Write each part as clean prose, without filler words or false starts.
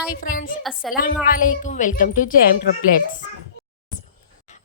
Hi friends, അസ്സലാമു അലൈക്കും. Welcome to Gem Triplets.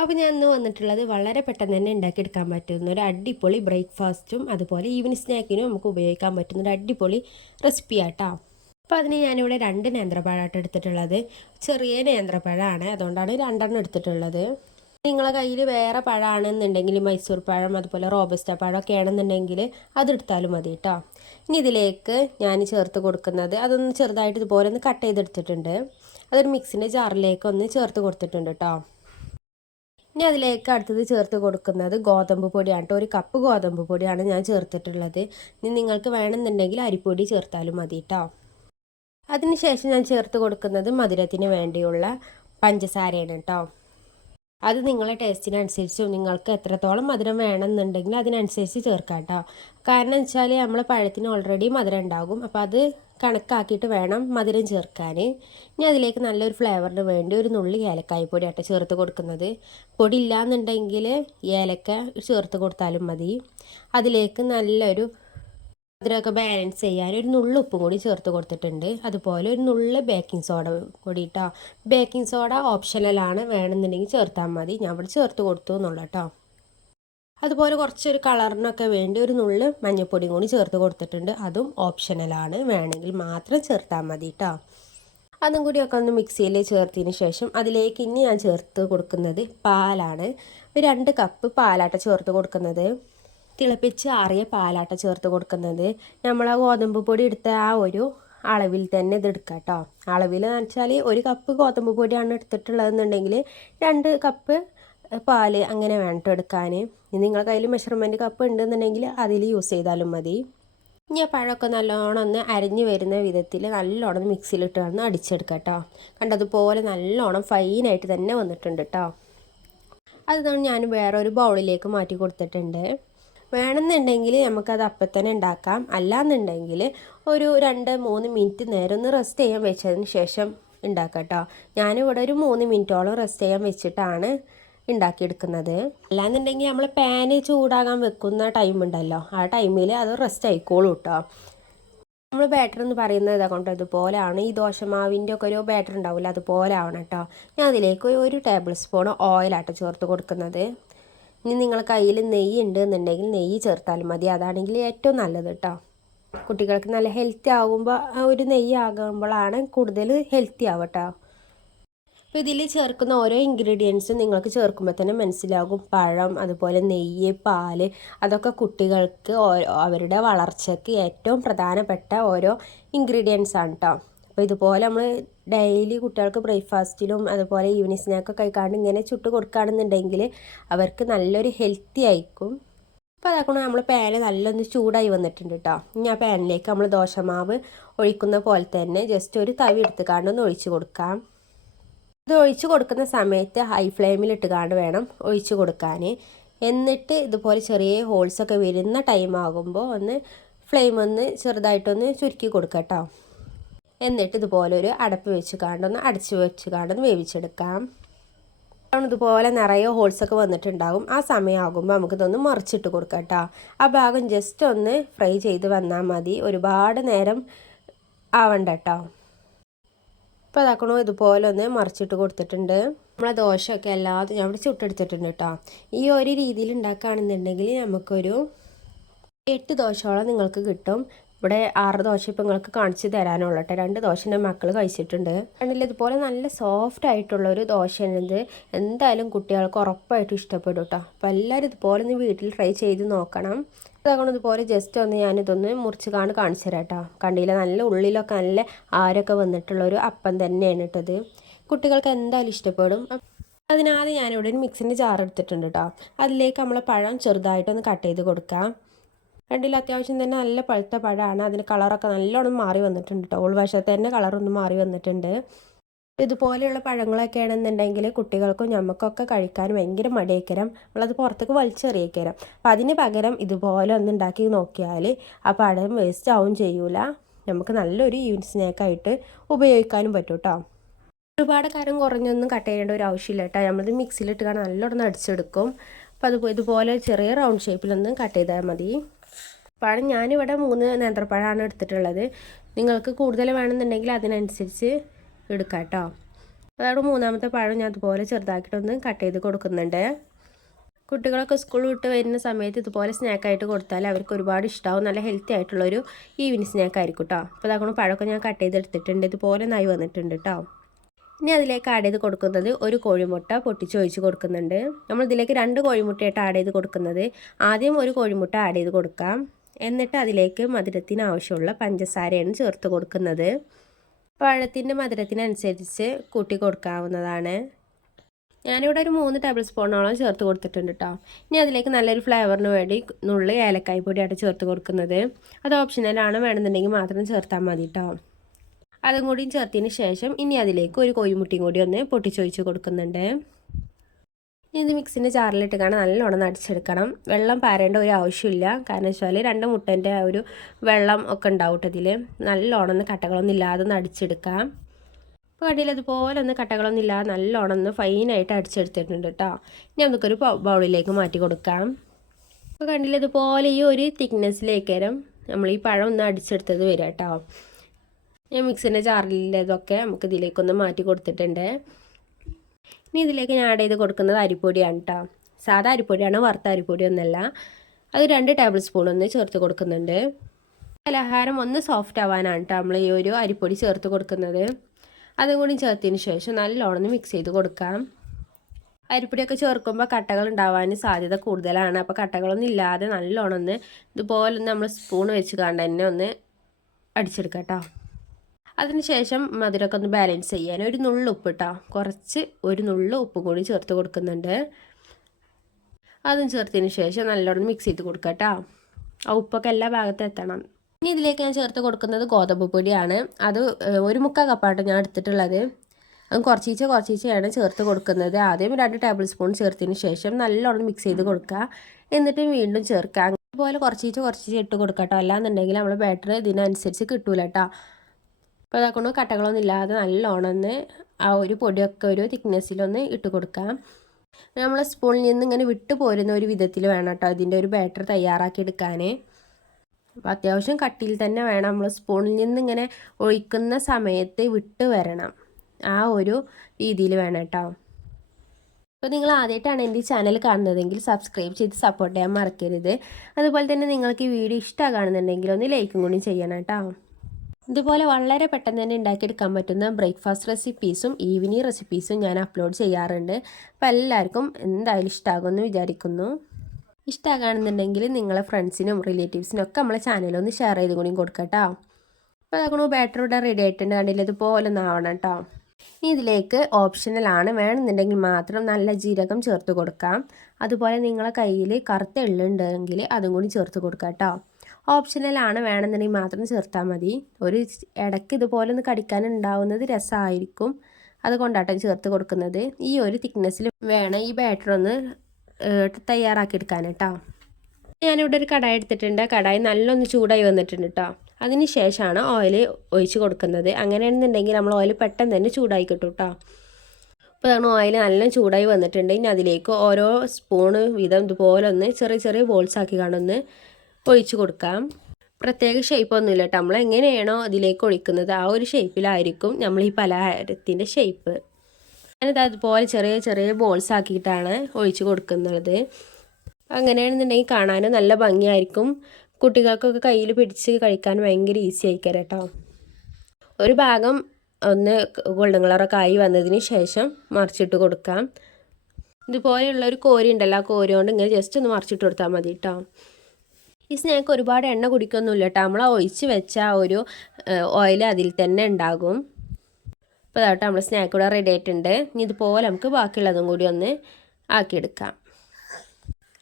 അപ്പോൾ ഞാൻ ഇന്ന് വന്നിട്ടുള്ളത് വളരെ പെട്ടെന്ന് തന്നെ ഉണ്ടാക്കിയെടുക്കാൻ പറ്റുന്ന ഒരു അടിപൊളി ബ്രേക്ക്ഫാസ്റ്റും അതുപോലെ ഈവനിങ് സ്നാക്കിനും നമുക്ക് ഉപയോഗിക്കാൻ പറ്റുന്ന ഒരു അടിപൊളി റെസിപ്പി ആട്ടോ. അപ്പോൾ അതിന് ഞാനിവിടെ 2 നേന്ത്രപ്പഴമായിട്ട് എടുത്തിട്ടുള്ളത്. ചെറിയ നേന്ത്രപ്പഴമാണ്, അതുകൊണ്ടാണ് 2 എടുത്തിട്ടുള്ളത്. നിങ്ങളെ കയ്യിൽ വേറെ പഴമാണെന്നുണ്ടെങ്കിൽ മൈസൂർ പഴം അതുപോലെ റോബസ്റ്റ പഴം ഒക്കെ ആണെന്നുണ്ടെങ്കിൽ അതെടുത്താലും മതി കേട്ടോ. ഇനി ഇതിലേക്ക് ഞാൻ ചേർത്ത് കൊടുക്കുന്നത് അതൊന്ന് ചെറുതായിട്ട് ഇതുപോലെ ഒന്ന് കട്ട് ചെയ്തെടുത്തിട്ടുണ്ട്. അതൊരു മിക്സിൻ്റെ ജാറിലേക്ക് ഒന്ന് ചേർത്ത് കൊടുത്തിട്ടുണ്ട് കേട്ടോ. ഇനി അതിലേക്ക് അടുത്തത് ചേർത്ത് കൊടുക്കുന്നത് ഗോതമ്പ് പൊടിയാണ് കേട്ടോ. 1 കപ്പ് ഗോതമ്പ് പൊടിയാണ് ഞാൻ ചേർത്തിട്ടുള്ളത്. ഇനി നിങ്ങൾക്ക് വേണമെന്നുണ്ടെങ്കിൽ അരിപ്പൊടി ചേർത്താലും മതി കേട്ടോ. അതിനുശേഷം ഞാൻ ചേർത്ത് കൊടുക്കുന്നത് മധുരത്തിന് വേണ്ടിയുള്ള പഞ്ചസാരയാണ് കേട്ടോ. അത് നിങ്ങളെ ടേസ്റ്റിനനുസരിച്ചും നിങ്ങൾക്ക് എത്രത്തോളം മധുരം വേണമെന്നുണ്ടെങ്കിൽ അതിനനുസരിച്ച് ചേർക്കാം കേട്ടോ. കാരണം വെച്ചാൽ നമ്മൾ പഴത്തിന് ഓൾറെഡി മധുരം ഉണ്ടാകും, അപ്പോൾ അത് കണക്കാക്കിയിട്ട് വേണം മധുരം ചേർക്കാൻ. ഇനി അതിലേക്ക് നല്ലൊരു ഫ്ലേവറിന് വേണ്ടി ഒരു നുള്ളി ഏലക്കായ പൊടി ആട്ടോ ചേർത്ത് കൊടുക്കുന്നത്. പൊടി ഇല്ലയെന്നുണ്ടെങ്കിൽ ഏലക്ക ചേർത്ത് കൊടുത്താലും മതി. അതിലേക്ക് നല്ലൊരു മധുരമൊക്കെ ബാലൻസ് ചെയ്യാൻ ഒരു നുള്ളു ഉപ്പും കൂടി ചേർത്ത് കൊടുത്തിട്ടുണ്ട്. അതുപോലെ ഒരു നുള്ളു ബേക്കിംഗ് സോഡ കൂടി കേട്ടോ. ബേക്കിംഗ് സോഡ ഓപ്ഷണലാണ്, വേണമെന്നുണ്ടെങ്കിൽ ചേർത്താൽ മതി. ഞാൻ ഇവിടെ ചേർത്ത് കൊടുത്തു എന്നുള്ളൂ കേട്ടോ. അതുപോലെ കുറച്ചൊരു കളറിനൊക്കെ വേണ്ടി ഒരു നുള്ളു മഞ്ഞൾപ്പൊടിയും കൂടി ചേർത്ത് കൊടുത്തിട്ടുണ്ട്. അതും ഓപ്ഷണലാണ്, വേണമെങ്കിൽ മാത്രം ചേർത്താൽ മതി കേട്ടോ. അതും കൂടിയൊക്കെ ഒന്ന് മിക്സിയിൽ ചേർത്തതിന് ശേഷം അതിലേക്ക് ഇനി ഞാൻ ചേർത്ത് കൊടുക്കുന്നത് പാലാണ്. 2 കപ്പ് പാലാട്ട ചേർത്ത് കൊടുക്കുന്നത്. തിളപ്പിച്ച് ആറിയ പാലാട്ട ചേർത്ത് കൊടുക്കുന്നത്. നമ്മൾ ആ ഗോതമ്പ് പൊടി എടുത്ത ആ ഒരു അളവിൽ തന്നെ ഇത് എടുക്കാം കേട്ടോ. അളവിൽ എന്ന് വെച്ചാൽ 1 കപ്പ് ഗോതമ്പ് പൊടിയാണ് എടുത്തിട്ടുള്ളതെന്നുണ്ടെങ്കിൽ 2 കപ്പ് പാൽ അങ്ങനെ വേണ്ട എടുക്കാൻ. നിങ്ങളുടെ കയ്യിൽ മെഷർമെൻറ്റ് കപ്പ് ഉണ്ടെന്നുണ്ടെങ്കിൽ അതിൽ യൂസ് ചെയ്താലും മതി. ഇനി ആ പഴമൊക്കെ നല്ലോണം ഒന്ന് അരിഞ്ഞ് വരുന്ന വിധത്തിൽ നല്ലോണം മിക്സിയിലിട്ട് ഒന്ന് അടിച്ചെടുക്കാം കേട്ടോ. കണ്ടതുപോലെ നല്ലോണം ഫൈനായിട്ട് തന്നെ വന്നിട്ടുണ്ട് കേട്ടോ. അതാണ് ഞാൻ വേറൊരു ബൗളിലേക്ക് മാറ്റി കൊടുത്തിട്ടുണ്ട്. വേണമെന്നുണ്ടെങ്കിൽ നമുക്കത് അപ്പം തന്നെ ഉണ്ടാക്കാം. അല്ലാന്നുണ്ടെങ്കിൽ ഒരു 2-3 മിനിറ്റ് നേരം ഒന്ന് റെസ്റ്റ് ചെയ്യാൻ വെച്ചതിന് ശേഷം ഉണ്ടാക്കാം കേട്ടോ. ഞാനിവിടെ ഒരു 3 മിനിറ്റോളം റെസ്റ്റ് ചെയ്യാൻ വെച്ചിട്ടാണ് ഉണ്ടാക്കിയെടുക്കുന്നത്. അല്ലാന്നുണ്ടെങ്കിൽ നമ്മൾ പാന് ചൂടാകാൻ വെക്കുന്ന ടൈം ഉണ്ടല്ലോ, ആ ടൈമിൽ അത് റെസ്റ്റ് ആയിക്കോളൂ കേട്ടോ. നമ്മൾ ബാറ്റർ എന്ന് പറയുന്നത് ഇതാകൊണ്ട് ഇതുപോലെയാണ്. ഈ ദോശമാവിൻ്റെ ഒക്കെ ഒരു ബാറ്റർ ഉണ്ടാവില്ല, അതുപോലെ ആവണം കേട്ടോ. ഞാൻ അതിലേക്ക് 1 ടേബിൾ സ്പൂൺ ഓയിലാട്ടോ ചേർത്ത് കൊടുക്കുന്നത്. ഇനി നിങ്ങളെ കയ്യിൽ നെയ്യ് ഉണ്ട് എന്നുണ്ടെങ്കിൽ നെയ്യ് ചേർത്താലും മതി, അതാണെങ്കിൽ ഏറ്റവും നല്ലത് കേട്ടോ. കുട്ടികൾക്ക് നല്ല ഹെൽത്തി ആകുമ്പോൾ ഒരു നെയ്യ് ആകുമ്പോഴാണ് കൂടുതൽ ഹെൽത്തി ആവുക കേട്ടോ. അപ്പോൾ ഇതിൽ ചേർക്കുന്ന ഓരോ ഇൻഗ്രീഡിയൻസും നിങ്ങൾക്ക് ചേർക്കുമ്പോൾ തന്നെ മനസ്സിലാകും. പഴം, അതുപോലെ നെയ്യ്, പാല്, അതൊക്കെ കുട്ടികൾക്ക് അവരുടെ വളർച്ചയ്ക്ക് ഏറ്റവും പ്രധാനപ്പെട്ട ഓരോ ഇൻഗ്രീഡിയൻസ് ആണ് കേട്ടോ. അപ്പോൾ ഇതുപോലെ നമ്മൾ ഡെയിലി കുട്ടികൾക്ക് ബ്രേക്ക്ഫാസ്റ്റിലും അതുപോലെ ഈവനിങ് സ്നാക്കൊക്കെ കഴിക്കാണ്ട് ഇങ്ങനെ ചുട്ട് കൊടുക്കുകയാണെന്നുണ്ടെങ്കിൽ അവർക്ക് നല്ലൊരു ഹെൽത്തി ആയിരിക്കും. അപ്പോൾ അതാക്കണം നമ്മൾ പാന് നല്ലൊന്ന് ചൂടായി വന്നിട്ടുണ്ട് കേട്ടോ. ഇനി ആ പാനിലേക്ക് നമ്മൾ ദോശമാവ് ഒഴിക്കുന്ന പോലെ തന്നെ ജസ്റ്റ് ഒരു തവി എടുത്തുകാണ്ടൊന്ന് ഒഴിച്ച് കൊടുക്കാം. ഇത് ഒഴിച്ച് കൊടുക്കുന്ന സമയത്ത് ഹൈ ഫ്ലെയിമിൽ ഇട്ടുകാണ്ട് വേണം ഒഴിച്ച് കൊടുക്കാൻ. എന്നിട്ട് ഇതുപോലെ ചെറിയ ഹോൾസൊക്കെ വരുന്ന ടൈം ആകുമ്പോൾ ഒന്ന് ഫ്ലെയിം ഒന്ന് ചെറുതായിട്ടൊന്ന് ചുരുക്കി കൊടുക്കാം കേട്ടോ. എന്നിട്ട് ഇതുപോലെ ഒരു അടപ്പ് വെച്ച് കാണ്ടൊന്ന് അടച്ച് വെച്ച് കാണ്ടൊന്ന് വേവിച്ചെടുക്കാം. ഇതുപോലെ നിറയെ ഹോൾസൊക്കെ വന്നിട്ടുണ്ടാകും. ആ സമയമാകുമ്പോൾ നമുക്കിതൊന്ന് മറിച്ചിട്ട് കൊടുക്കാം കേട്ടോ. ആ ഭാഗം ജസ്റ്റ് ഒന്ന് ഫ്രൈ ചെയ്ത് വന്നാൽ മതി, ഒരുപാട് നേരം ആവണ്ട കേട്ടോ. ഇപ്പോൾ അതാക്കണോ ഇതുപോലെ ഒന്ന് മറിച്ചിട്ട് കൊടുത്തിട്ടുണ്ട്. നമ്മളെ ദോശയൊക്കെ എല്ലാതും ഞാൻ ഇവിടെ ചുട്ടെടുത്തിട്ടുണ്ട് കേട്ടോ. ഈ ഒരു രീതിയിൽ ഉണ്ടാക്കുകയാണെന്നുണ്ടെങ്കിൽ നമുക്കൊരു 8 ദോശയോളം നിങ്ങൾക്ക് കിട്ടും. ഇവിടെ 6 ദോശ ഇപ്പം നിങ്ങൾക്ക് കാണിച്ച് തരാനുള്ള കേട്ടോ. 2 ദോശ എൻ്റെ മക്കൾ കഴിച്ചിട്ടുണ്ട്. കണ്ടില്ല, ഇതുപോലെ നല്ല സോഫ്റ്റ് ആയിട്ടുള്ളൊരു ദോശയാണിത്. എന്തായാലും കുട്ടികൾക്ക് ഉറപ്പായിട്ടും ഇഷ്ടപ്പെടും കേട്ടോ. അപ്പോൾ എല്ലാവരും ഇതുപോലെ ഒന്ന് വീട്ടിൽ ട്രൈ ചെയ്ത് നോക്കണം. അതുകൊണ്ട് ഇതുപോലെ ജസ്റ്റ് ഒന്ന് ഞാനിതൊന്ന് മുറിച്ച് കാണിച്ചു തരാം കേട്ടോ. കണ്ടില്ല, നല്ല ഉള്ളിലൊക്കെ നല്ല ആരൊക്കെ വന്നിട്ടുള്ളൊരു അപ്പം തന്നെയാണ് കേട്ടത്. കുട്ടികൾക്ക് എന്തായാലും ഇഷ്ടപ്പെടും. അതിനാദ്യം ഞാനിവിടെ ഒരു മിക്സിൻ്റെ ജാർ എടുത്തിട്ടുണ്ട് കേട്ടോ. അതിലേക്ക് നമ്മൾ പഴം ചെറുതായിട്ടൊന്ന് കട്ട് ചെയ്ത് കൊടുക്കാം. കണ്ടില്ല, അത്യാവശ്യം തന്നെ നല്ല പഴുത്ത പഴമാണ്. അതിന് കളറൊക്കെ നല്ലോണം മാറി വന്നിട്ടുണ്ട് കേട്ടോ. ഉൾവശത്ത് തന്നെ കളറൊന്നും മാറി വന്നിട്ടുണ്ട്. ഇതുപോലെയുള്ള പഴങ്ങളൊക്കെ ആണെന്നുണ്ടെങ്കിൽ കുട്ടികൾക്കും ഞമ്മക്കൊക്കെ കഴിക്കാൻ ഭയങ്കര മടിയേക്കരം, നമ്മളത് പുറത്തേക്ക് വലിച്ചെറിയേക്കരം. അപ്പം അതിന് പകരം ഇതുപോലെ ഒന്ന് ഉണ്ടാക്കി നോക്കിയാൽ ആ പഴം വേസ്റ്റ് ആവും ചെയ്യൂല. നമുക്ക് നല്ലൊരു ഈവനിങ് സ്നാക്കായിട്ട് ഉപയോഗിക്കാനും പറ്റും കേട്ടോ. ഒരുപാട് കാരം കുറഞ്ഞൊന്നും കട്ട് ചെയ്യേണ്ട ഒരു ആവശ്യമില്ല കേട്ടോ. നമ്മളത് മിക്സിയിലിട്ട് കാണാൻ നല്ലോണം അടിച്ചെടുക്കും. അപ്പോൾ ഇതുപോലെ ചെറിയ റൗണ്ട് ഷേപ്പിലൊന്ന് കട്ട് ചെയ്താൽ മതി. പഴം ഞാനിവിടെ 3 നേന്ത്രപ്പഴമാണ് എടുത്തിട്ടുള്ളത്. നിങ്ങൾക്ക് കൂടുതൽ വേണമെന്നുണ്ടെങ്കിൽ അതിനനുസരിച്ച് എടുക്കാം കേട്ടോ. അതാണ് മൂന്നാമത്തെ പഴം ഞാൻ അതുപോലെ ചെറുതാക്കിയിട്ടൊന്ന് കട്ട് ചെയ്ത് കൊടുക്കുന്നുണ്ട്. കുട്ടികളൊക്കെ സ്കൂൾ വിട്ട് വരുന്ന സമയത്ത് ഇതുപോലെ സ്നാക്കായിട്ട് കൊടുത്താൽ അവർക്ക് ഒരുപാട് ഇഷ്ടമാവും. നല്ല ഹെൽത്തി ആയിട്ടുള്ളൊരു ഈവനിങ് സ്നാക്ക് ആയിരിക്കും കേട്ടോ. അപ്പോൾ അതാക്കണം പഴമൊക്കെ ഞാൻ കട്ട് ചെയ്തെടുത്തിട്ടുണ്ട്. ഇതുപോലെ നായി വന്നിട്ടുണ്ട് കേട്ടോ. ഇനി അതിലേക്ക് ആഡ് ചെയ്ത് കൊടുക്കുന്നത് ഒരു കോഴിമുട്ട പൊട്ടിച്ച് ഒഴിച്ച് കൊടുക്കുന്നുണ്ട്. നമ്മൾ ഇതിലേക്ക് 2 കോഴിമുട്ടയായിട്ട് ആഡ് ചെയ്ത് കൊടുക്കുന്നത്. ആദ്യം ഒരു കോഴിമുട്ട ആഡ് ചെയ്ത് കൊടുക്കാം. എന്നിട്ട് അതിലേക്ക് മധുരത്തിന് ആവശ്യമുള്ള പഞ്ചസാരയാണ് ചേർത്ത് കൊടുക്കുന്നത്. പഴത്തിൻ്റെ മധുരത്തിനനുസരിച്ച് കൂട്ടി കൊടുക്കാവുന്നതാണ്. ഞാനിവിടെ ഒരു 3 ടേബിൾ സ്പൂണോളം ചേർത്ത് കൊടുത്തിട്ടുണ്ട് കേട്ടോ. ഇനി അതിലേക്ക് നല്ലൊരു ഫ്ലേവറിന് വേണ്ടി നുള്ളി ഏലക്കായ് പൊടിയായിട്ട് ചേർത്ത് കൊടുക്കുന്നത്. അത് ഓപ്ഷണലാണ്, വേണമെന്നുണ്ടെങ്കിൽ മാത്രം ചേർത്താൽ മതി കേട്ടോ. അതും കൂടി ചേർത്തതിന് ശേഷം ഇനി അതിലേക്ക് ഒരു കോഴിമുട്ടയും കൂടി ഒന്ന് പൊട്ടിച്ചൊഴിച്ച് കൊടുക്കുന്നുണ്ട്. ഇത് മിക്സിൻ്റെ ജാറിലിട്ട് കാണാൻ നല്ലോണം അടിച്ചെടുക്കണം. വെള്ളം പാരേണ്ട ഒരു ആവശ്യമില്ല. കാരണം വെച്ചാൽ 2 മുട്ടേൻ്റെ ഒരു വെള്ളം ഒക്കെ ഉണ്ടാവും ഇതിൽ. നല്ലോണം ഒന്ന് കട്ടകളൊന്നും ഇല്ലാതെ ഒന്ന് അടിച്ചെടുക്കാം. അപ്പോൾ കണ്ടിയിൽ അതുപോലെ ഒന്ന് കട്ടകളൊന്നും ഇല്ലാതെ നല്ലോണം ഒന്ന് ഫൈനായിട്ട് അടിച്ചെടുത്തിട്ടുണ്ട് കേട്ടോ. ഇനി നമുക്കൊരു ബൗളിലേക്ക് മാറ്റി കൊടുക്കാം. അപ്പോൾ കണ്ടിയിൽ ഇതുപോലെ ഈ ഒരു തിക്നെസ്സിലേക്കരം നമ്മൾ ഈ പഴം ഒന്ന് അടിച്ചെടുത്തത് വരിക കേട്ടോ. ഞാൻ മിക്സിൻ്റെ ജാറിലതൊക്കെ നമുക്ക് ഇതിലേക്കൊന്ന് മാറ്റി കൊടുത്തിട്ടുണ്ട്. ഇനി ഇതിലേക്ക് ഞാൻ ആഡ് ചെയ്ത് കൊടുക്കുന്നത് അരിപ്പൊടിയാണ് കേട്ടോ. സാധാ അരിപ്പൊടിയാണ്, വറുത്ത അരിപ്പൊടിയൊന്നുമല്ല. അത് 2 ടേബിൾ സ്പൂൺ ഒന്ന് ചേർത്ത് കൊടുക്കുന്നുണ്ട്. പലഹാരം ഒന്ന് സോഫ്റ്റ് ആവാനാണ് കേട്ടോ നമ്മൾ ഈ ഒരു അരിപ്പൊടി ചേർത്ത് കൊടുക്കുന്നത്. അതും കൂടി ചേർത്തതിന് ശേഷം നല്ലോണം മിക്സ് ചെയ്ത് കൊടുക്കാം. അരിപ്പൊടിയൊക്കെ ചേർക്കുമ്പോൾ കട്ടകൾ ഉണ്ടാവാൻ സാധ്യത കൂടുതലാണ്. അപ്പോൾ കട്ടകളൊന്നും ഇല്ലാതെ നല്ലോണം ഒന്ന് ഇതുപോലെ നമ്മൾ സ്പൂൺ വെച്ച് കണ്ട് തന്നെ ഒന്ന് അടിച്ചെടുക്കാം കേട്ടോ. അതിനുശേഷം മധുരമൊക്കെ ഒന്ന് ബാലൻസ് ചെയ്യാൻ ഒരു നുള്ളു ഉപ്പ് കേട്ടോ, ഒരു നുള്ളു ഉപ്പ് കൂടി ചേർത്ത് കൊടുക്കുന്നുണ്ട്. അതും ചേർത്തതിന് ശേഷം നല്ലോണം മിക്സ് ചെയ്ത് കൊടുക്കുക കേട്ടോ. ആ ഉപ്പൊക്കെ എല്ലാ ഭാഗത്തും എത്തണം. ഇനി ഇതിലേക്ക് ഞാൻ ചേർത്ത് കൊടുക്കുന്നത് ഗോതമ്പ് പൊടിയാണ്. അത് 1/4 കപ്പായിട്ട് ഞാൻ എടുത്തിട്ടുള്ളത്. അത് കുറച്ചീച്ചയാണ് ചേർത്ത് കൊടുക്കുന്നത്. ആദ്യം 2 ടേബിൾ സ്പൂൺ ചേർത്തതിന് ശേഷം നല്ലോണം മിക്സ് ചെയ്ത് കൊടുക്കുക. എന്നിട്ട് വീണ്ടും ചേർക്കുക. അതുപോലെ കുറച്ചീച്ച ഇട്ട് കൊടുക്കുക കേട്ടോ. അല്ലാന്നുണ്ടെങ്കിൽ നമ്മൾ ബാറ്റർ ഇതിനനുസരിച്ച് കിട്ടൂല കേട്ടോ. അപ്പോൾ അതാക്കൊണ്ട് കട്ടകളൊന്നും ഇല്ലാതെ നല്ലോണം ആ ഒരു പൊടിയൊക്കെ ഒരു തിക്നെസ്സിലൊന്ന് ഇട്ട് കൊടുക്കാം. നമ്മൾ സ്പൂണിൽ നിന്ന് ഇങ്ങനെ വിട്ട് പോരുന്ന ഒരു വിധത്തിൽ വേണം കേട്ടോ ഇതിൻ്റെ ഒരു ബാറ്റർ തയ്യാറാക്കി എടുക്കാൻ. അപ്പോൾ അത്യാവശ്യം കട്ടിയിൽ തന്നെ വേണം. നമ്മൾ സ്പൂണിൽ നിന്ന് ഇങ്ങനെ ഒഴിക്കുന്ന സമയത്ത് വിട്ട് വരണം. ആ ഒരു രീതിയിൽ വേണം കേട്ടോ. അപ്പോൾ നിങ്ങൾ ആദ്യമായിട്ടാണ് എൻ്റെ ഈ ചാനൽ കാണുന്നതെങ്കിൽ സബ്സ്ക്രൈബ് ചെയ്ത് സപ്പോർട്ട് ചെയ്യാൻ മറക്കരുത്. അതുപോലെ തന്നെ നിങ്ങൾക്ക് ഈ വീഡിയോ ഇഷ്ടമാകുന്നുണ്ടെങ്കിൽ ഒന്ന് ലൈക്കും കൂടി ചെയ്യണം കേട്ടോ. ഇതുപോലെ വളരെ പെട്ടെന്ന് തന്നെ ഉണ്ടാക്കിയെടുക്കാൻ പറ്റുന്ന ബ്രേക്ക്ഫാസ്റ്റ് റെസിപ്പീസും ഈവനിങ് റെസിപ്പീസും ഞാൻ അപ്ലോഡ് ചെയ്യാറുണ്ട്. അപ്പോൾ എല്ലാവർക്കും എന്തായാലും ഇഷ്ടമാകുമെന്ന് വിചാരിക്കുന്നു. ഇഷ്ടമാകുകയാണെന്നുണ്ടെങ്കിൽ നിങ്ങളെ ഫ്രണ്ട്സിനും റിലേറ്റീവ്സിനും ഒക്കെ നമ്മളെ ചാനലൊന്ന് ഷെയർ ചെയ്ത് കൂടി കൊടുക്കാം കേട്ടോ. അപ്പോൾ അതാക്കണോ ബാറ്റർ ഇവിടെ റെഡി ആയിട്ടുണ്ട്. കണ്ടില്ല ഇതുപോലെ ഒന്ന് ആവണം കേട്ടോ. ഇനി ഇതിലേക്ക് ഓപ്ഷണലാണ്, വേണമെന്നുണ്ടെങ്കിൽ മാത്രം നല്ല ജീരകം ചേർത്ത് കൊടുക്കാം. അതുപോലെ നിങ്ങളെ കയ്യിൽ കറുത്ത എള്ളുണ്ടെങ്കിൽ അതും കൂടി ചേർത്ത് കൊടുക്കാം കേട്ടോ. ഓപ്ഷണലാണ്, വേണമെന്നുണ്ടെങ്കിൽ മാത്രം ചേർത്താൽ മതി. ഒരു ഇടയ്ക്ക് ഇതുപോലെ ഒന്ന് കടിക്കാനുണ്ടാവുന്നത് രസമായിരിക്കും, അതുകൊണ്ടാട്ടോ ചേർത്ത് കൊടുക്കുന്നത്. ഈ ഒരു തിക്നെസ്സിൽ വേണം ഈ ബാറ്റർ ഒന്ന് തയ്യാറാക്കിയെടുക്കാൻ കേട്ടോ. ഞാനിവിടെ ഒരു കടായി എടുത്തിട്ടുണ്ട്. കടായി നല്ലൊന്ന് ചൂടായി വന്നിട്ടുണ്ട് കേട്ടോ. അതിന് ശേഷമാണ് ഓയിൽ ഒഴിച്ച് കൊടുക്കുന്നത്. അങ്ങനെയാണെന്നുണ്ടെങ്കിൽ നമ്മൾ ഓയിൽ പെട്ടെന്ന് തന്നെ ചൂടായി കിട്ടും കേട്ടോ. അപ്പോൾ അതാണ് ഓയിൽ നല്ല ചൂടായി വന്നിട്ടുണ്ട്. ഇനി അതിലേക്ക് ഓരോ സ്പൂണ് വീതം ഇതുപോലെ ഒന്ന് ചെറിയ ബോൾസ് ആക്കി കാണുന്ന ഒഴിച്ച് കൊടുക്കാം. പ്രത്യേക ഷേപ്പൊന്നുമില്ല കേട്ടോ. നമ്മൾ എങ്ങനെയാണോ അതിലേക്ക് ഒഴിക്കുന്നത് ആ ഒരു ഷേപ്പിലായിരിക്കും നമ്മൾ ഈ പലഹാരത്തിൻ്റെ ഷേപ്പ്. ഞാനിത് അതുപോലെ ചെറിയ ബോൾസ് ആക്കിയിട്ടാണ് ഒഴിച്ച് കൊടുക്കുന്നത്. അങ്ങനെയാണെന്നുണ്ടെങ്കിൽ കാണാനും നല്ല ഭംഗിയായിരിക്കും. കുട്ടികൾക്കൊക്കെ കയ്യിൽ പിടിച്ച് കഴിക്കാൻ ഭയങ്കര ഈസി ആയിരിക്കും കേട്ടോ. ഒരു ഭാഗം ഒന്ന് ഗോൾഡൻ കളറൊക്കെ ആയി വന്നതിന് ശേഷം മറിച്ചിട്ട് കൊടുക്കാം. ഇതുപോലെയുള്ളൊരു കോരി ഉണ്ടല്ലോ, ആ കോരി കൊണ്ട് ഇങ്ങനെ ജസ്റ്റ് ഒന്ന് മറിച്ചിട്ട് കൊടുത്താൽ മതി കേട്ടോ. ഈ സ്നാക്ക് ഒരുപാട് എണ്ണ കുടിക്കൊന്നുമില്ല കേട്ടോ. നമ്മൾ ഒഴിച്ച് വെച്ച ഒരു ഓയിൽ അതിൽ തന്നെ ഉണ്ടാകും. അപ്പോൾ അതാട്ടോ നമ്മൾ സ്നാക്ക് ഇവിടെ റെഡി ആയിട്ടുണ്ട്. ഇനി ഇതുപോലെ നമുക്ക് ബാക്കിയുള്ളതും കൂടി ഒന്ന് ആക്കിയെടുക്കാം.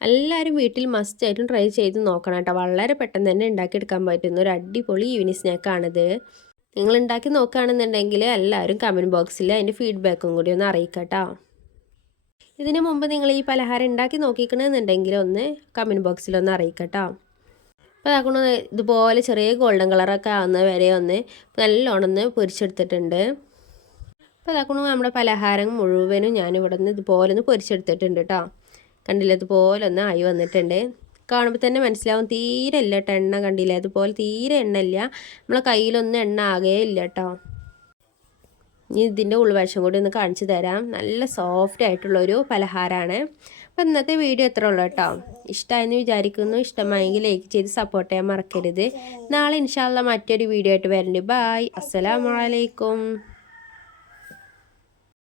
എല്ലാവരും വീട്ടിൽ മസ്റ്റായിട്ടും ട്രൈ ചെയ്ത് നോക്കണം കേട്ടോ. വളരെ പെട്ടെന്ന് തന്നെ ഉണ്ടാക്കിയെടുക്കാൻ പറ്റുന്ന ഒരു അടിപൊളി ഈവനിങ് സ്നാക്കാണിത്. നിങ്ങൾ ഉണ്ടാക്കി നോക്കുകയാണെന്നുണ്ടെങ്കിൽ എല്ലാവരും കമൻറ്റ് ബോക്സിൽ അതിൻ്റെ ഫീഡ്ബാക്കും കൂടി ഒന്ന് അറിയിക്കാം കേട്ടോ. ഇതിന് മുമ്പ് നിങ്ങൾ ഈ പലഹാരം ഉണ്ടാക്കി നോക്കിക്കണമെന്നുണ്ടെങ്കിൽ ഒന്ന് കമൻറ്റ് ബോക്സിലൊന്ന് അറിയിക്കാം കേട്ടോ. അപ്പോൾ അതൊക്കെ ഇതുപോലെ ചെറിയ ഗോൾഡൻ കളറൊക്കെ ആവുന്ന വരെ ഒന്ന് നല്ലോണം ഒന്ന് പൊരിച്ചെടുത്തിട്ടുണ്ട്. അപ്പോൾ അതൊക്കെ നമ്മുടെ പലഹാരം മുഴുവനും ഞാനിവിടെ നിന്ന് ഇതുപോലെ ഒന്ന് പൊരിച്ചെടുത്തിട്ടുണ്ട് കേട്ടോ. കണ്ടില്ല, ഇതുപോലെ ഒന്ന് ആയി വന്നിട്ടുണ്ട്. കാണുമ്പോൾ തന്നെ മനസ്സിലാവും തീരെ ഇല്ല കേട്ടോ എണ്ണ. കണ്ടില്ല, അതുപോലെ തീരെ എണ്ണ ഇല്ല. നമ്മളെ കയ്യിലൊന്നും എണ്ണ ആകേ ഇല്ല കേട്ടോ. ഇനി ഇതിൻ്റെ ഉൾവശം കൂടി ഒന്ന് കാണിച്ചു തരാം. നല്ല സോഫ്റ്റ് ആയിട്ടുള്ളൊരു പലഹാരമാണ്. അപ്പോൾ ഇന്നത്തെ വീഡിയോ എത്ര ഉള്ളൂ കേട്ടോ. ഇഷ്ടമായെന്ന് വിചാരിക്കുന്നു. ഇഷ്ടമായെങ്കിൽ ലൈക്ക് ചെയ്ത് സപ്പോർട്ട് ചെയ്യാൻ മറക്കരുത്. നാളെ ഇൻഷാ അല്ലാഹ് മറ്റൊരു വീഡിയോ ആയിട്ട് വരുന്നുണ്ട്. ബായ്. അസ്സലാമു അലൈക്കും.